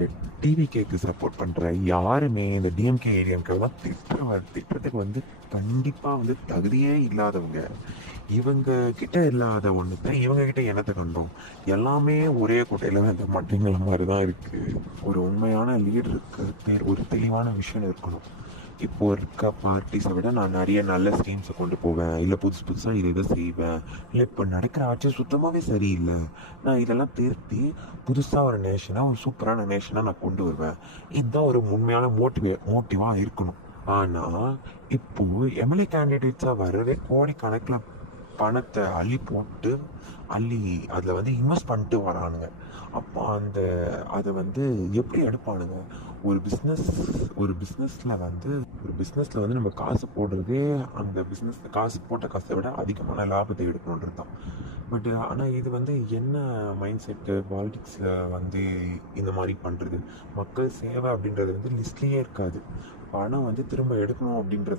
டிவிகேக்கு support பண்ற யாருமே இந்த டிஎம்கே ஏடிஎம்கேலாம் திட்டத்துக்கு வந்து கண்டிப்பா வந்து தகுதியே இல்லாதவங்க. இவங்க கிட்ட இல்லாத ஒண்ணு தான் இவங்க கிட்ட என்னத்த கண்டோம். எல்லாமே ஒரே குட்டையில இந்த மட்டைங்கிற மாதிரி தான் இருக்கு. ஒரு உண்மையான லீடருக்கு ஒரு தெளிவான விஷயம் இருக்கணும். இப்போ இருக்க பார்ட்டிஸை விட நான் நிறைய நல்ல ஸ்கீம்ஸை கொண்டு போவேன், இல்லை புதுசு புதுசாக இதை செய்வேன், இல்லை இப்போ நடக்கிற ஆட்சி சுத்தமாகவே சரியில்லை, நான் இதெல்லாம் திருத்தி புதுசாக ஒரு நேஷனாக ஒரு சூப்பரான நேஷனாக நான் கொண்டு வருவேன். இதுதான் ஒரு உண்மையான மோட்டிவாக இருக்கணும். ஆனால் இப்போது எம்எல்ஏ கேண்டிடேட்ஸாக வர்றதே கோடிக்கணக்கில் பணத்தை அள்ளி போட்டு அதில் வந்து இன்வெஸ்ட் பண்ணிட்டு வரானுங்க. அப்போ அதை வந்து எப்படி எடுப்பானுங்க? ஒரு பிஸ்னஸ் ஒரு பிஸ்னஸில் வந்து நம்ம காசு போடுறதே அந்த பிஸ்னஸில் காசு போட்ட காசை விட அதிகமான லாபத்தை எடுக்கணுன்றது தான். பட் ஆனால் இது வந்து என்ன மைண்ட் செட்டு பாலிடிக்ஸில் வந்து இந்த மாதிரி பண்ணுறது? மக்கள் சேவை அப்படின்றது வந்து லிஸ்ட்லேயே இருக்காது. பணம் வந்து திரும்ப எடுக்கணும் அப்படின்றது